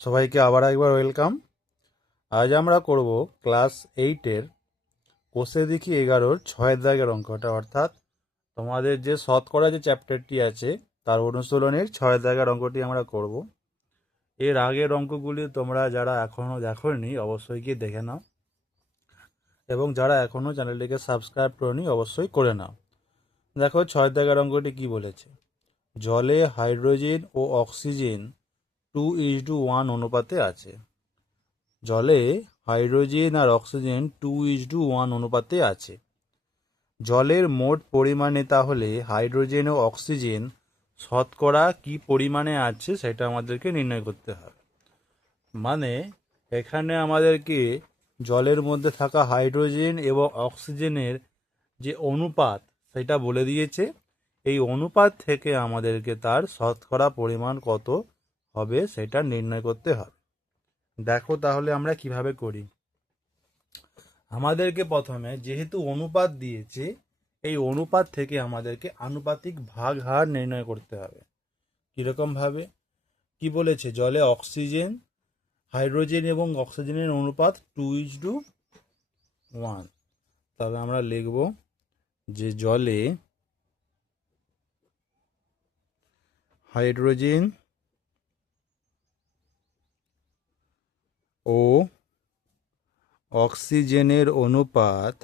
সবাইকে আবার একবার ওয়েলকাম। আজ আমরা করব ক্লাস 8-এর কোষে দেখি 11-র 6 দাগের অঙ্কটা, অর্থাৎ তোমাদের যে শতকরা যে চ্যাপ্টারটি আছে তার অনুশীলনের 6 দাগের অঙ্কটি আমরা করব। এর আগের অঙ্কগুলি তোমরা যারা এখনও দেখোনি অবশ্যই গিয়ে দেখে নাও, এবং যারা এখনও চ্যানেলটিকে সাবস্ক্রাইব করোনি অবশ্যই করে নাও। দেখো 6 দাগের অঙ্কটি কি বলেছে। জলে হাইড্রোজেন ও অক্সিজেন 2:1 অনুপাতে আছে। জলে হাইড্রোজেন আর অক্সিজেন 2:1 অনুপাতে আছে। জলের মোট পরিমাণে তাহলে হাইড্রোজেন ও অক্সিজেন শতকরা কি পরিমাণে আছে সেটা আমাদেরকে নির্ণয় করতে হবে। মানে এখানে আমাদেরকে জলের মধ্যে থাকা হাইড্রোজেন এবং অক্সিজেনের যে অনুপাত সেটা বলে দিয়েছে। এই অনুপাত থেকে আমাদেরকে তার শতকরা পরিমাণ কত হবে সেটা নির্ণয় করতে হবে। দেখো তাহলে আমরা কিভাবে করি। আমাদেরকে প্রথমে যেহেতু অনুপাত দিয়েছে, এই অনুপাত থেকে আমাদেরকে আনুপাতিক ভাগ হার নির্ণয় করতে হবে। কিরকম ভাবে কি বলেছে, জলে অক্সিজেন হাইড্রোজেন এবং অক্সিজেনের অনুপাত 2:1। তবে আমরা লিখব যে জলে হাইড্রোজেন ও অক্সিজেনের অনুপাত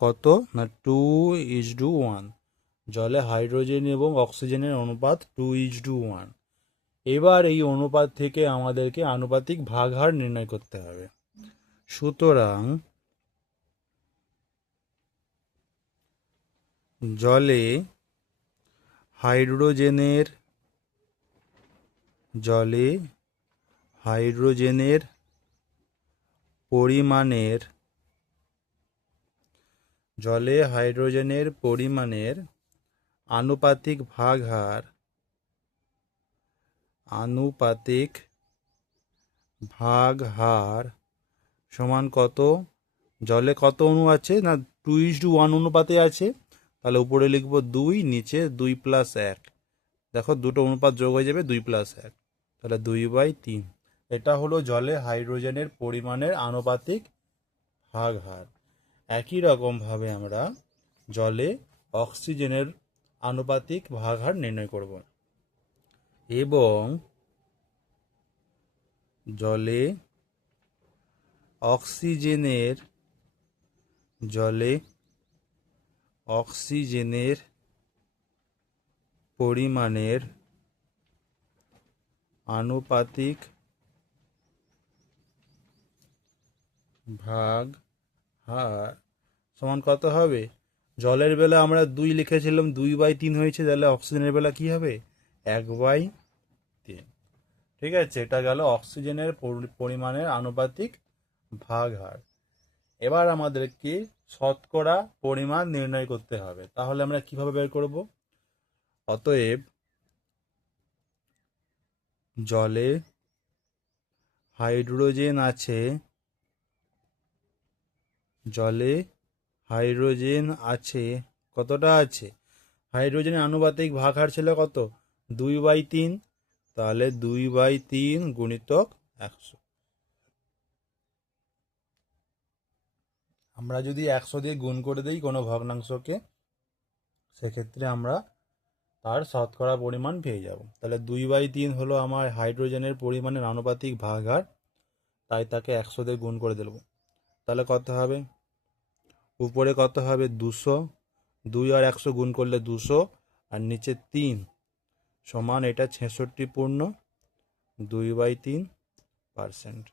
কত না 2:1। জলে হাইড্রোজেন এবং অক্সিজেনের অনুপাত 2:1। এবার এই অনুপাত থেকে আমাদেরকে আনুপাতিক ভাগহার নির্ণয় করতে হবে। সুতরাং জলে হাইড্রোজেনের পরিমাণের আনুপাতিক ভাগহার সমান কত। জলে কত অণু আছে না 2:1 অনুপাতে আছে, তাহলে উপরে লিখব 2, নিচে 2+1। দেখো দুটো অনুপাত যোগ হয়ে যাবে 2+1, তাহলে 2/3। এটা হলো জলে হাইড্রোজেনের পরিমাণের আনুপাতিক ভাগহার। একই রকমভাবে আমরা জলে অক্সিজেনের আনুপাতিক ভাগহার নির্ণয় করব। এবং জলে অক্সিজেনের পরিমাণের আনুপাতিক ভাগহার সমান কত হবে। জলের বেলা আমরা 2 লিখেছিলাম, 2/3 হয়েছে, তাহলে অক্সিজেনের বেলা কি হবে 1/3। ঠিক আছে, এটা গেল অক্সিজেনের পরিমাণের আনুপাতিক ভাগহার। এবার আমাদেরকে শতকরা পরিমাণ নির্ণয় করতে হবে। তাহলে আমরা কিভাবে বের করব। অতএব জলে হাইড্রোজেন আছে কতটা আছে। হাইড্রোজেনের আনুপাতিক ভাগহার ছিল কত 2/3, তাহলে 2/3 গুণিতক 100। আমরা যদি 100 দিয়ে গুণ করে দিই কোনো ভগ্নাংশকে, সেক্ষেত্রে আমরা তার শতকরা পরিমাণ পেয়ে যাব। তাহলে 2/3 হলো আমার হাইড্রোজেনের পরিমাণের আনুপাতিক ভাগহার, তাই তাকে 100 দিয়ে গুণ করে দেব। তাহলে কত হবে, উপরে কত হবে 200, 2 আর 100 গুণ করলে 200, আর নিচে 3 সমান এটা 66/2/3%।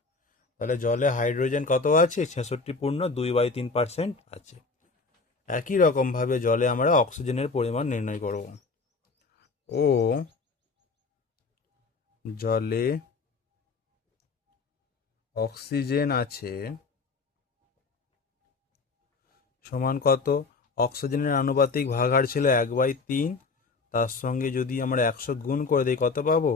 তাহলে জলে হাইড্রোজেন কত আছে 66/2/3% আছে। একই রকমভাবে জলে আমরা অক্সিজেনের পরিমাণ নির্ণয় করব। ও জলে অক্সিজেন আছে সমান কত। অক্সিজেনের আনুপাতিক ভাগহার ছিল 1/3, তার সঙ্গে যদি আমরা 100 গুণ করে দিই কত পাবো,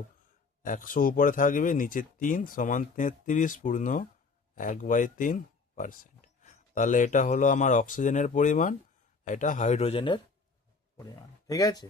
100 উপরে থাকবে, নিচে 3 সমান 33/1/3%। তাহলে এটা হলো আমার অক্সিজেনের পরিমাণ, এটা হাইড্রোজেনের পরিমাণ। ঠিক আছে।